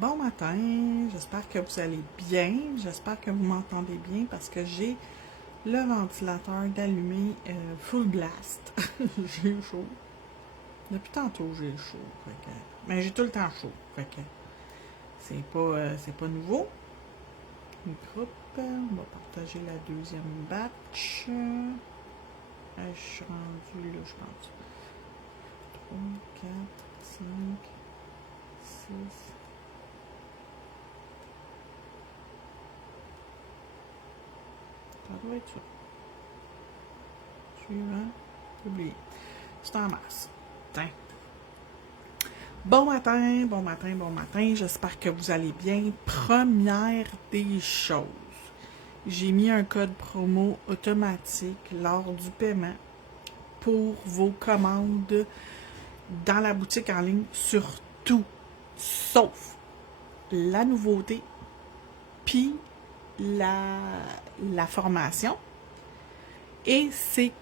Bon matin, j'espère que vous allez bien, j'espère que vous m'entendez bien parce que j'ai le ventilateur d'allumé full blast. J'ai chaud. Depuis tantôt j'ai chaud. Mais j'ai tout le temps chaud. C'est pas nouveau. Le groupe, on va partager la deuxième batch. Je suis rendue là, je pense. 3, 4, 5, 6. Ça doit être ça. Suivant. Oublié. C'est en masse. Tiens. Bon matin, bon matin, bon matin. J'espère que vous allez bien. Première des choses. J'ai mis un code promo automatique lors du paiement pour vos commandes dans la boutique en ligne sur tout, sauf la nouveauté, puis la formation. Et c'est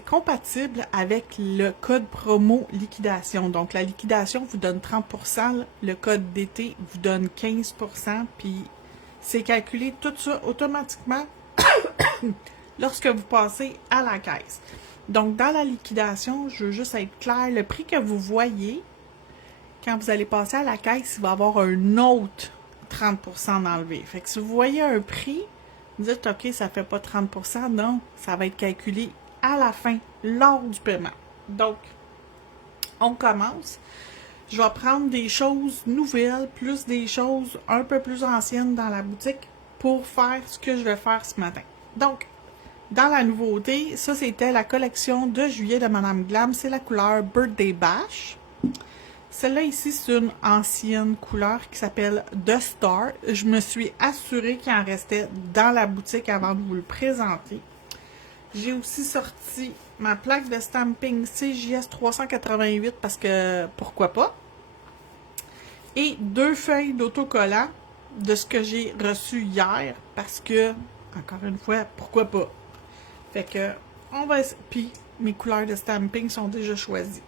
compatible avec le code promo liquidation. Donc, la liquidation vous donne 30%, le code d'été vous donne 15%, puis c'est calculé tout ça automatiquement lorsque vous passez à la caisse. Donc, dans la liquidation, je veux juste être clair, le prix que vous voyez, quand vous allez passer à la caisse, il va y avoir un autre 30% d'enlevé. Fait que si vous voyez un prix, vous dites, OK, ça fait pas 30%, non, ça va être calculé à la fin, lors du paiement. Donc, on commence. Je vais prendre des choses nouvelles, plus des choses un peu plus anciennes dans la boutique pour faire ce que je vais faire ce matin. Donc, dans la nouveauté, ça c'était la collection de juillet de Madame Glam. C'est la couleur Birthday Bash. Celle-là ici, c'est une ancienne couleur qui s'appelle The Star. Je me suis assurée qu'il en restait dans la boutique avant de vous le présenter. J'ai aussi sorti ma plaque de stamping CJS 388 parce que pourquoi pas. Et 2 feuilles d'autocollant de ce que j'ai reçu hier parce que, encore une fois, pourquoi pas. Fait que, on va... Puis, mes couleurs de stamping sont déjà choisies.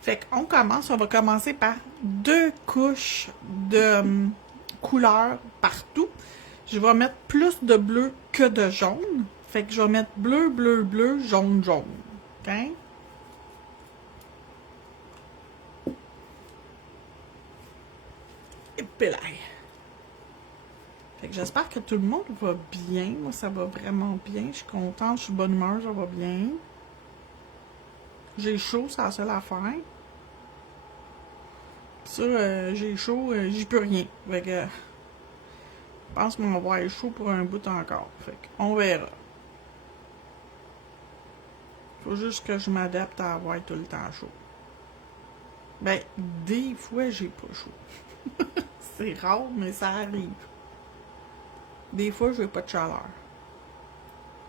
Fait qu'on commence, on va commencer par 2 couches de couleurs partout. Je vais mettre plus de bleu que de jaune. Fait que je vais mettre bleu, bleu, bleu, jaune, jaune. OK? Et puis là. Fait que j'espère que tout le monde va bien. Moi, ça va vraiment bien. Je suis contente, je suis de bonne humeur, ça va bien. J'ai chaud, c'est la seule affaire. Ça, j'ai chaud, j'y peux rien. Fait que, je pense qu'on va avoir chaud pour un bout encore. Fait qu'on verra. Faut juste que je m'adapte à avoir tout le temps chaud. Ben, des fois, j'ai pas chaud. C'est rare, mais ça arrive. Des fois, je n'ai pas de chaleur.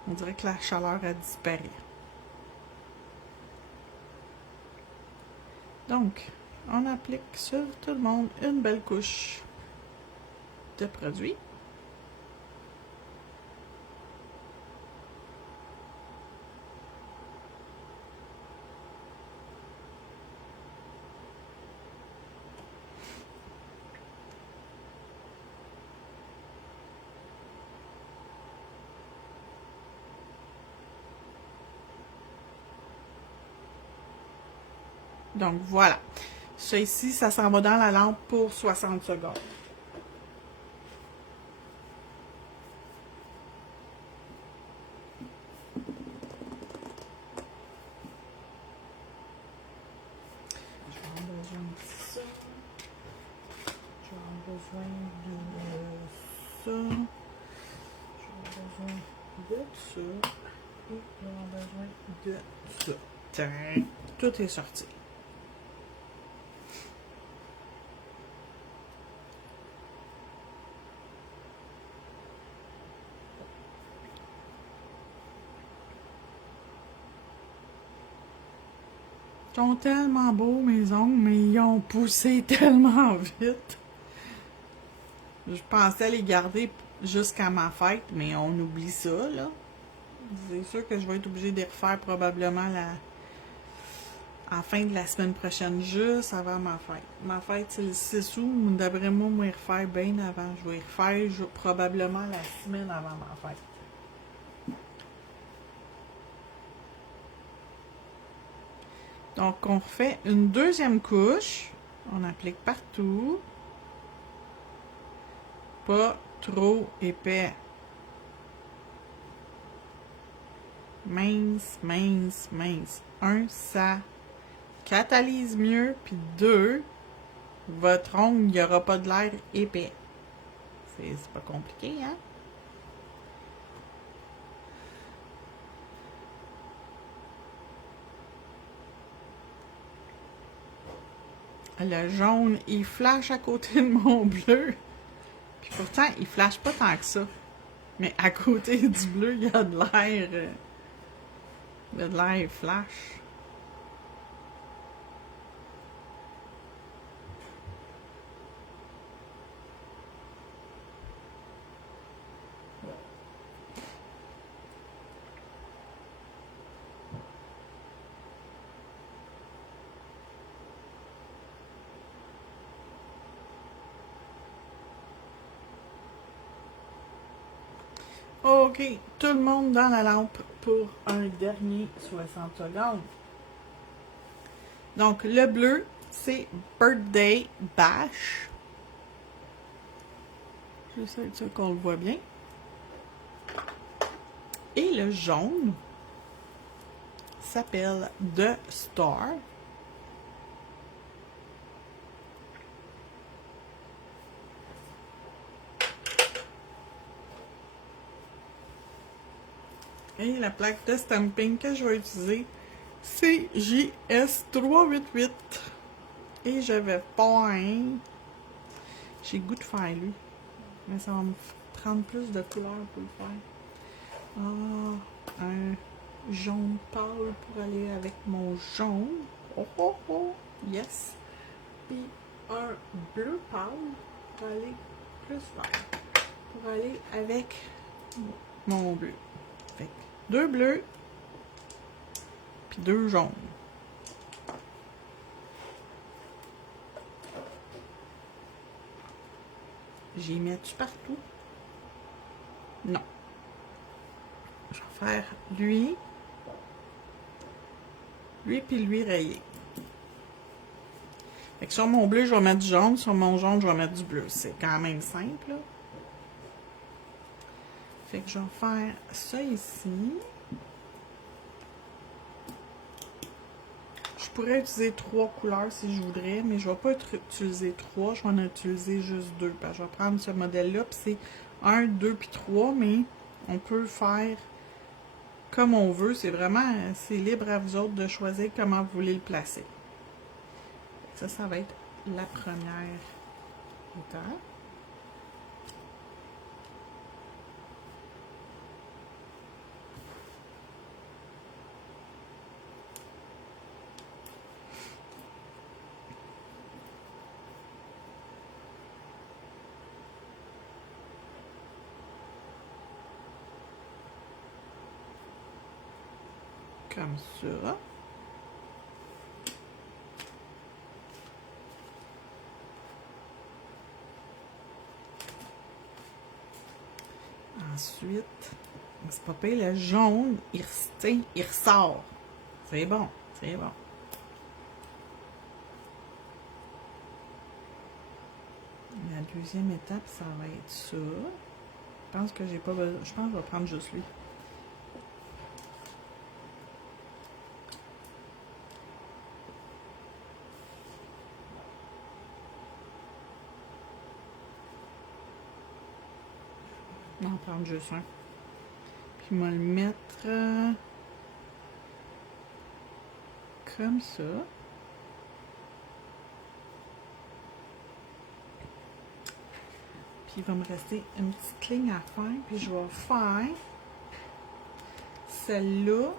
On dirait que la chaleur a disparu. Donc, on applique sur tout le monde une belle couche de produit. Donc, voilà. Ça ici, ça s'en va dans la lampe pour 60 secondes. Je vais avoir besoin de ça. Je vais avoir besoin de ça. Je vais avoir besoin de ça. Et je vais avoir besoin de ça. Tiens, tout est sorti. Ils sont tellement beaux, mes ongles, mais ils ont poussé tellement vite. Je pensais les garder jusqu'à ma fête, mais on oublie ça, là. C'est sûr que je vais être obligée de refaire probablement en fin de la semaine prochaine, juste avant ma fête. Ma fête, c'est le 6 août, mais d'après moi, je vais y refaire bien avant. Je vais y refaire probablement la semaine avant ma fête. Donc, on refait une deuxième couche. On applique partout. Pas trop épais. Mince, mince, mince. Un, ça catalyse mieux. Puis deux, votre ongle, il n'y aura pas de l'air épais. C'est pas compliqué, hein? Le jaune, il flash à côté de mon bleu. Puis pourtant, il flash pas tant que ça. Mais à côté du bleu, il y a de l'air... il y a de l'air flash. OK, tout le monde dans la lampe pour un dernier 60 secondes. Donc, le bleu, c'est Birthday Bash. J'essaie de ça qu'on le voit bien. Et le jaune s'appelle The Star. Et la plaque de stamping que je vais utiliser, c'est JS388. Et je vais peindre. J'ai goût de faire lui. Mais ça va me prendre plus de couleurs pour le faire. Ah, un jaune pâle pour aller avec mon jaune. Oh oh oh, yes. Puis un bleu pâle pour aller plus vert. Pour aller avec mon bleu. Fait que deux bleus, puis deux jaunes. J'y mets-tu partout? Non. Je vais faire lui puis lui rayé. Fait que sur mon bleu, je vais mettre du jaune. Sur mon jaune, je vais mettre du bleu. C'est quand même simple, là. Fait que je vais faire ça ici. Je pourrais utiliser 3 couleurs si je voudrais, mais je ne vais pas utiliser 3, je vais en utiliser juste 2. Parce que je vais prendre ce modèle-là, puis c'est 1, 2 puis 3, mais on peut faire comme on veut. C'est vraiment, c'est libre à vous autres de choisir comment vous voulez le placer. Ça va être la première étape. Comme ça. Ensuite, c'est pas pire, le jaune, il ressort. C'est bon, c'est bon. La deuxième étape, ça va être ça. Je pense que j'ai pas besoin. Je pense que je vais prendre juste lui. On va prendre juste un. Puis, on va le mettre comme ça. Puis, il va me rester une petite ligne à faire. Puis, je vais faire celle-là.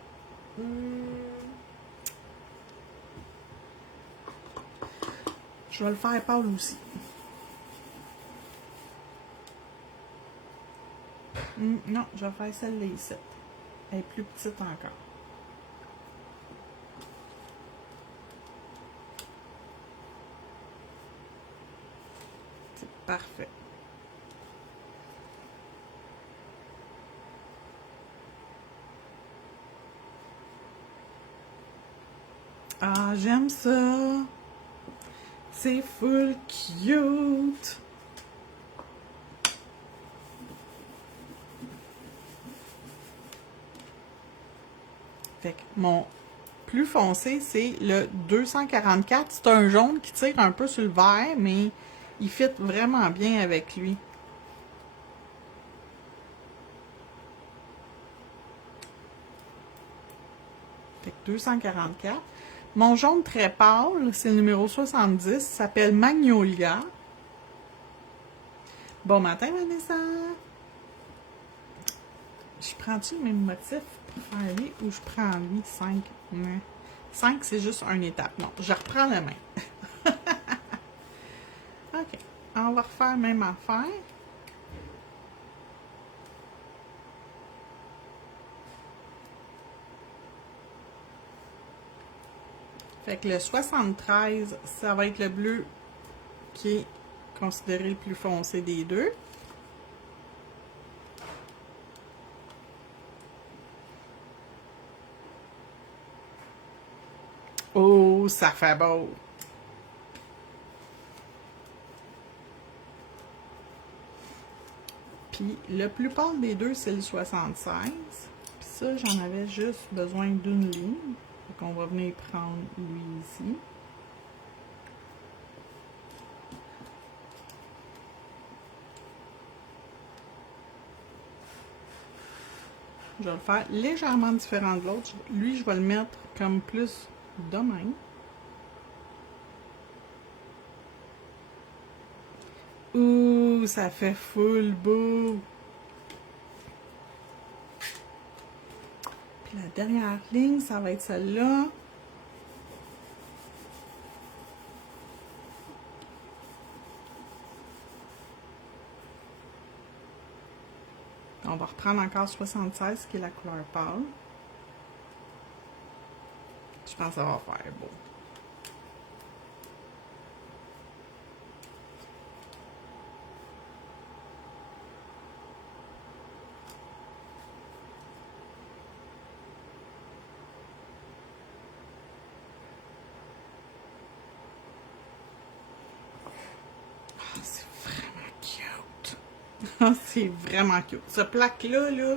Je vais le faire pâle aussi. Non, je vais faire celle-là ici. Elle est plus petite encore. Parfait. Ah, j'aime ça. C'est full cute. Fait que mon plus foncé, c'est le 244. C'est un jaune qui tire un peu sur le vert, mais il fit vraiment bien avec lui. Fait que 244. Mon jaune très pâle, c'est le numéro 70, il s'appelle Magnolia. Bon matin, Vanessa! Je prends-tu le même motif pour faire lui ou je prends lui 5? 5, c'est juste une étape. Non, je reprends le même. OK. On va refaire la même affaire. Fait que le 73, ça va être le bleu qui est considéré le plus foncé des deux. Oh, ça fait beau! Puis le plus pâle des deux, c'est le 76. Puis ça, j'en avais juste besoin d'une ligne. Donc on va venir prendre lui ici. Je vais le faire légèrement différent de l'autre. Lui, je vais le mettre comme plus de même. Ouh, ça fait full beau! Puis la dernière ligne, ça va être celle-là. On va reprendre encore 76, qui est la couleur pâle. Je pense que ça va faire beau. Ah, c'est vraiment cute. Ah, c'est vraiment cute. Ce plaque-là, là,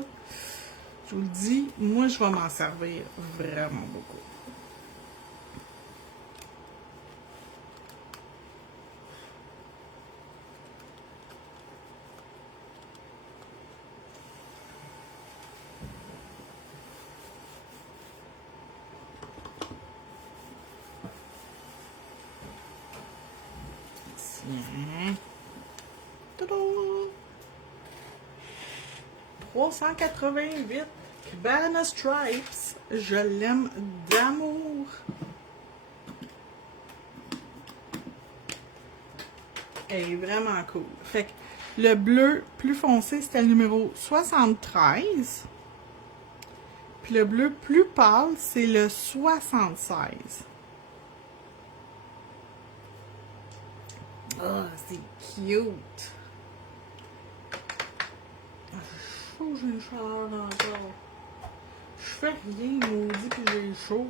je vous le dis, moi, je vais m'en servir vraiment beaucoup. Tiens. Tadam! 388 Cabana Stripes. Je l'aime d'amour. Elle est vraiment cool. Fait que le bleu plus foncé, c'était le numéro 73. Puis le bleu plus pâle, c'est le 76. Ah, c'est cute. Ah, j'ai chaud, j'ai une chaleur dans le corps. Je fais rien, maudit que j'ai chaud.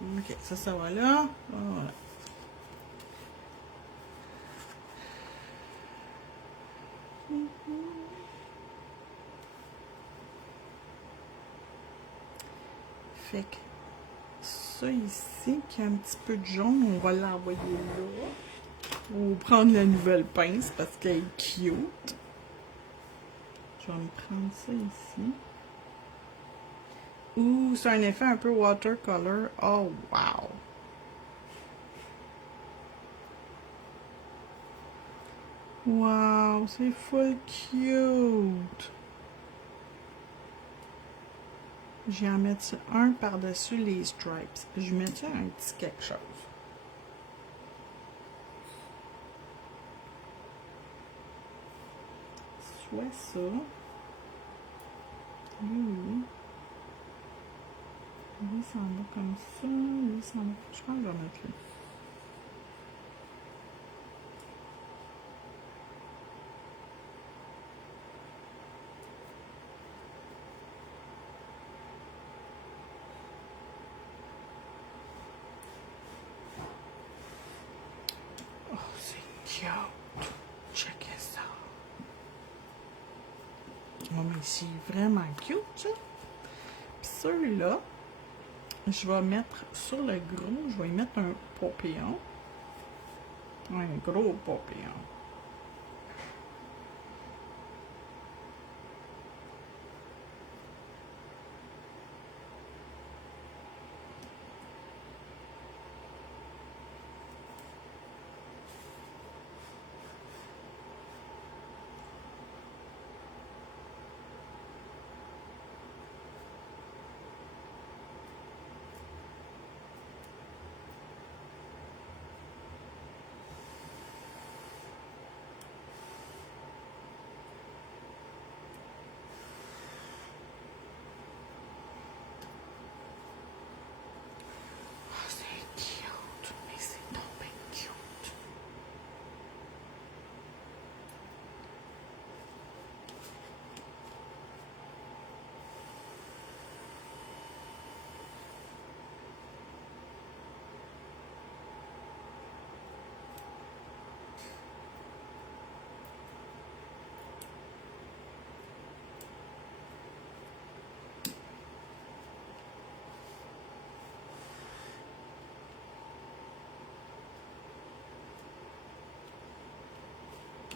Ok, ça va là. Voilà. Fait que ça ici, qui a un petit peu de jaune, on va l'envoyer là. On va prendre la nouvelle pince parce qu'elle est cute. Je vais me prendre ça ici. Ouh, c'est un effet un peu watercolor. Oh, wow! Wow, c'est full cute! Je vais en mettre un par-dessus les stripes. Je mets ça un petit quelque chose. Soit ça. Lui, lui s'en va comme ça. Lui s'en va. Je pense que je vais mettre lui. c'est vraiment cute, ça. Puis ceux-là, je vais mettre sur le gros, je vais y mettre un papillon. Un gros papillon.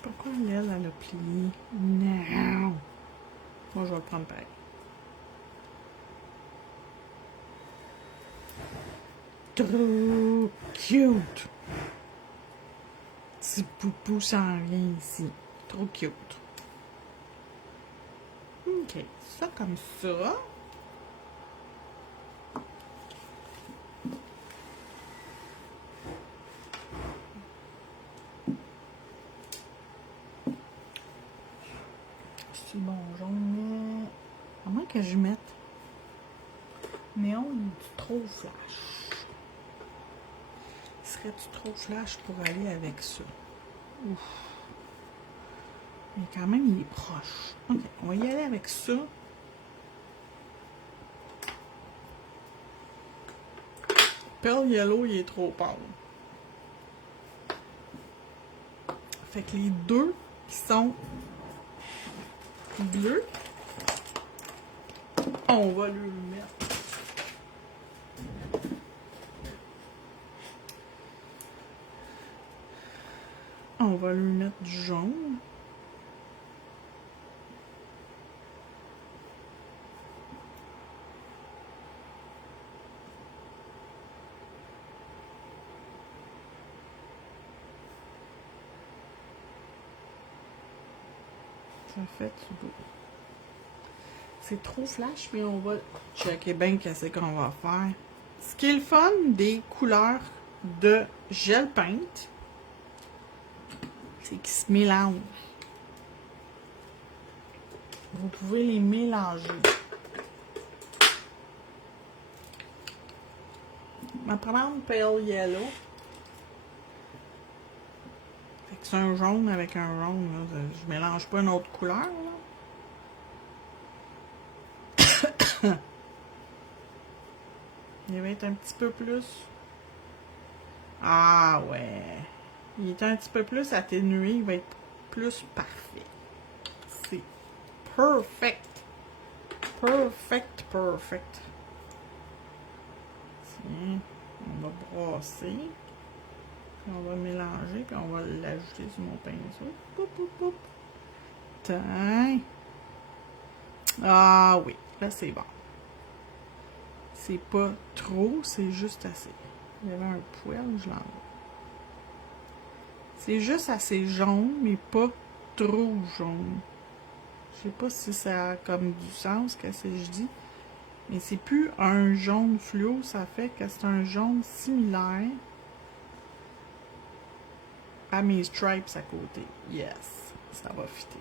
Pourquoi elle a plié? Non! Moi, je vais le prendre pareil. Trop cute! Petit poupou s'en vient ici. Trop cute. Ok, ça comme ça. C'est bon jaune. À moins que je mette néon, il est trop flash. Serais-tu trop flash pour aller avec ça? Ouf. Mais quand même, il est proche. Ok, on va y aller avec ça. Pearl Yellow, il est trop pâle. Fait que les deux qui sont bleus, on va le mettre. On va lui mettre du jaune. Ça fait du beau. C'est trop flash, mais on va checker bien qu'est-ce qu'on va faire. Ce qui est le fun des couleurs de gel paint, c'est qu'ils se mélangent. Vous pouvez les mélanger. On va prendre Pale Yellow. Fait que c'est un jaune avec un jaune. Là. Je mélange pas une autre couleur. Là. Il va être un petit peu plus. Ah ouais. Il est un petit peu plus atténué. Il va être plus parfait. C'est perfect. Perfect, perfect. Tiens, on va brasser. Puis on va mélanger, puis on va l'ajouter sur mon pinceau. Poup, poup, poup. Tiens. Ah oui, là c'est bon. C'est pas trop, c'est juste assez. Il y avait un poil, je l'enlève. C'est juste assez jaune, mais pas trop jaune. Je sais pas si ça a comme du sens, qu'est-ce que je dis. Mais c'est plus un jaune fluo, ça fait que c'est un jaune similaire à mes stripes à côté. Yes, ça va fitter.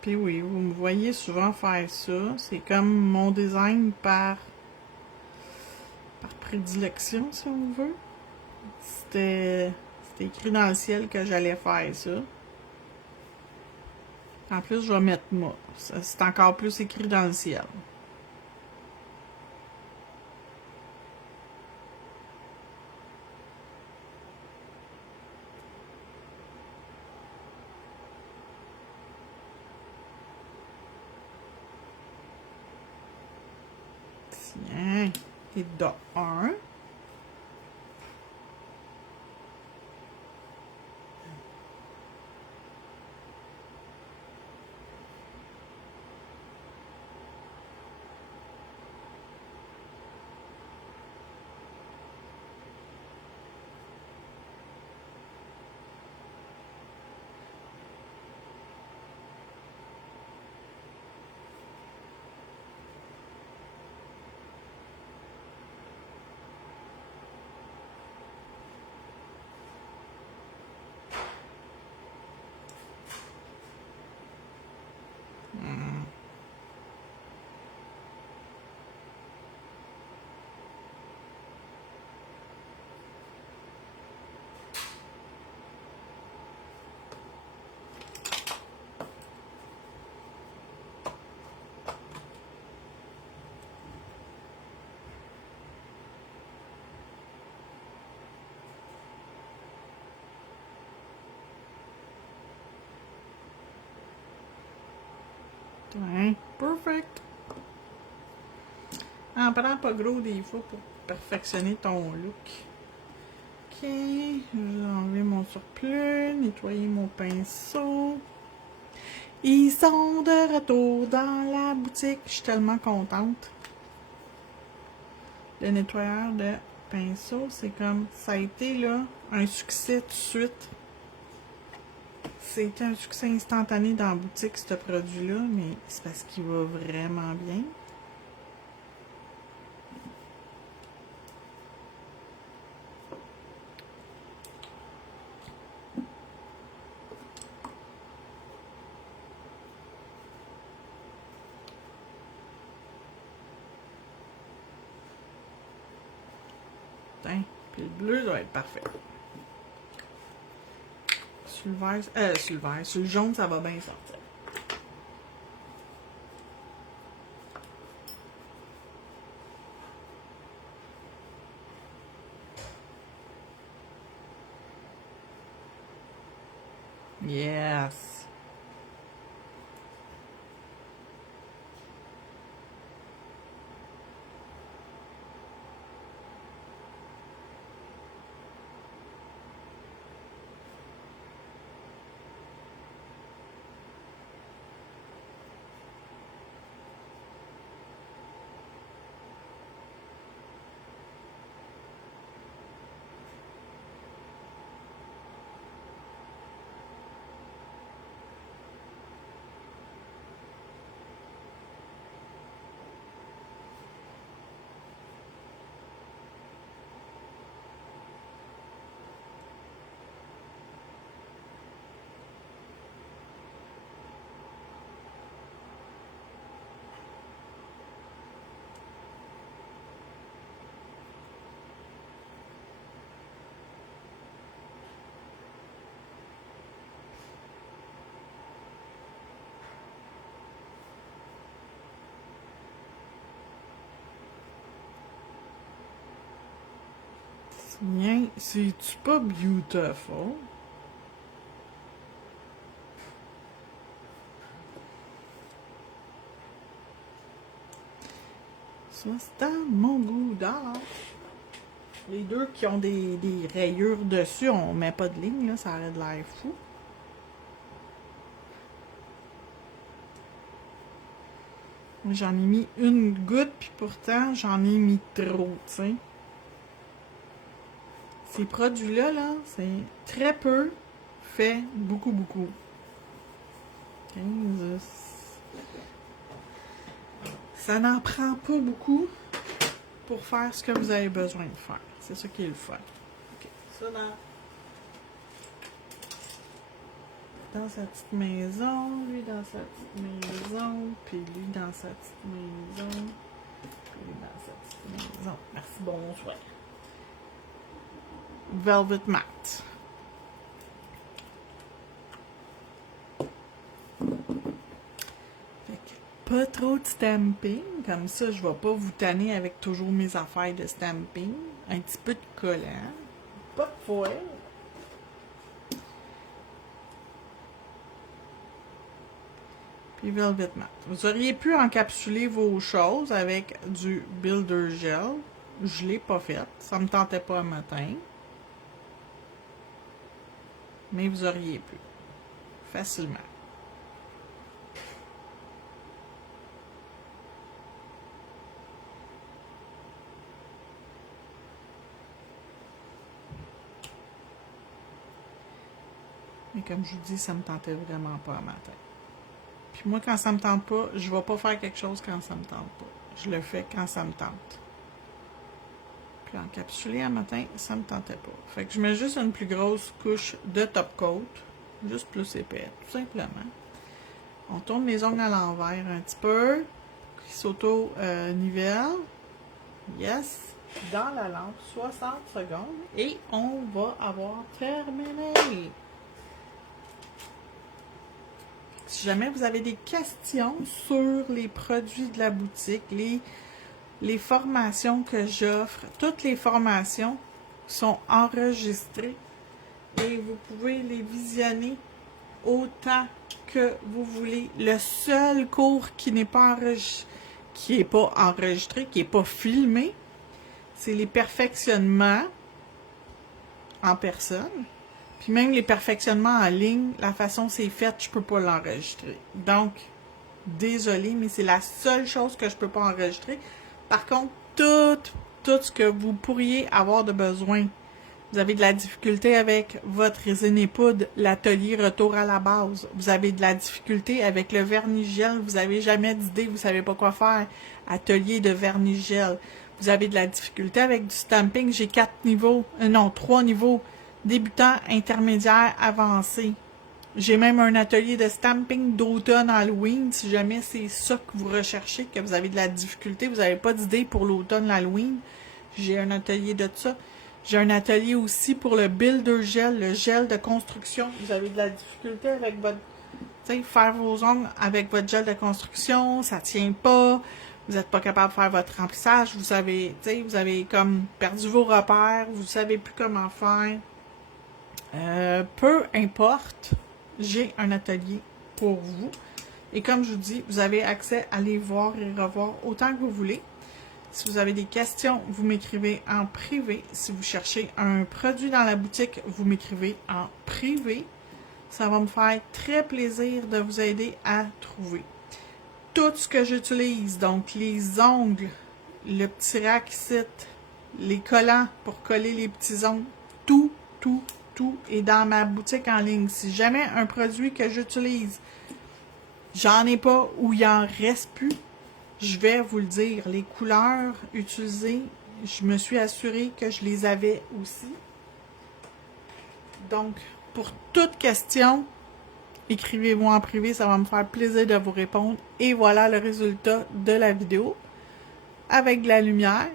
Puis oui, vous me voyez souvent faire ça. C'est comme mon design par prédilection, si on veut. C'était écrit dans le ciel que j'allais faire ça. En plus, je vais mettre moi. C'est encore plus écrit dans le ciel. et de 1. Ouais, perfect. En prends pas gros des fois pour perfectionner ton look. Ok, je vais enlever mon surplus, nettoyer mon pinceau. Ils sont de retour dans la boutique. Je suis tellement contente. Le nettoyeur de pinceau, c'est comme, ça a été là un succès tout de suite. C'était un succès instantané dans la boutique, ce produit-là, mais c'est parce qu'il va vraiment bien. Putain, puis le bleu doit être parfait. Sur le vert, sur le jaune, ça va bien sortir. Yes! Tiens, c'est-tu pas beautiful? Ça, c'est à mon goût d'art. Les deux qui ont des rayures dessus, on met pas de ligne, là, ça aurait de l'air fou. J'en ai mis une goutte, puis pourtant, j'en ai mis trop, tu sais. Ces produits-là, là, c'est très peu fait beaucoup, beaucoup. 15. Ça n'en prend pas beaucoup pour faire ce que vous avez besoin de faire. C'est ça qui est le fun. Ok, ça dans sa petite maison, lui dans sa petite maison, puis lui dans sa petite maison, puis lui dans sa petite maison. Merci, bonsoir. Velvet Matte. Fait que pas trop de stamping, comme ça je vais pas vous tanner avec toujours mes affaires de stamping. Un petit peu de collant. Pas de foil. Puis Velvet Matte. Vous auriez pu encapsuler vos choses avec du Builder Gel. Je ne l'ai pas faite. Ça ne me tentait pas un matin. Mais vous auriez pu. Facilement. Mais comme je vous dis, ça me tentait vraiment pas un matin. Puis moi, quand ça me tente pas, je vais pas faire quelque chose quand ça me tente pas. Je le fais quand ça me tente. Puis encapsulé un matin, ça me tentait pas. Fait que je mets juste une plus grosse couche de top coat. Juste plus épais, tout simplement. On tourne les ongles à l'envers un petit peu. Qui s'auto-nivelle. Yes. Dans la lampe, 60 secondes. Et on va avoir terminé. Si jamais vous avez des questions sur les produits de la boutique, les formations que j'offre, toutes les formations sont enregistrées et vous pouvez les visionner autant que vous voulez. Le seul cours qui n'est pas enregistré, qui n'est pas filmé, c'est les perfectionnements en personne. Puis même les perfectionnements en ligne, la façon c'est fait, je peux pas l'enregistrer. Donc, désolé, mais c'est la seule chose que je peux pas enregistrer. Par contre, tout ce que vous pourriez avoir de besoin. Vous avez de la difficulté avec votre résine et poudre, l'atelier retour à la base. Vous avez de la difficulté avec le vernis gel, vous n'avez jamais d'idée, vous savez pas quoi faire. Atelier de vernis gel. Vous avez de la difficulté avec du stamping, j'ai 3 niveaux. Débutant, intermédiaire, avancé. J'ai même un atelier de stamping d'automne Halloween, si jamais c'est ça que vous recherchez, que vous avez de la difficulté, vous n'avez pas d'idée pour l'automne Halloween. J'ai un atelier de ça. J'ai un atelier aussi pour le builder gel, le gel de construction. Vous avez de la difficulté avec votre... Tu sais, faire vos ongles avec votre gel de construction, ça tient pas. Vous n'êtes pas capable de faire votre remplissage. Vous avez comme perdu vos repères. Vous savez plus comment faire. Peu importe, j'ai un atelier pour vous. Et comme je vous dis, vous avez accès à les voir et revoir autant que vous voulez. Si vous avez des questions, vous m'écrivez en privé. Si vous cherchez un produit dans la boutique, vous m'écrivez en privé. Ça va me faire très plaisir de vous aider à trouver. Tout ce que j'utilise, donc les ongles, le petit rack ici, les collants pour coller les petits ongles, tout est dans ma boutique en ligne. Si jamais un produit que j'utilise, j'en ai pas ou il en reste plus, je vais vous le dire. Les couleurs utilisées, je me suis assurée que je les avais aussi. Donc, pour toute question, écrivez-moi en privé, ça va me faire plaisir de vous répondre. Et voilà le résultat de la vidéo avec de la lumière.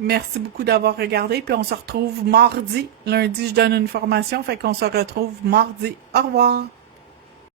Merci beaucoup d'avoir regardé, puis on se retrouve mardi. Lundi, je donne une formation, fait qu'on se retrouve mardi. Au revoir!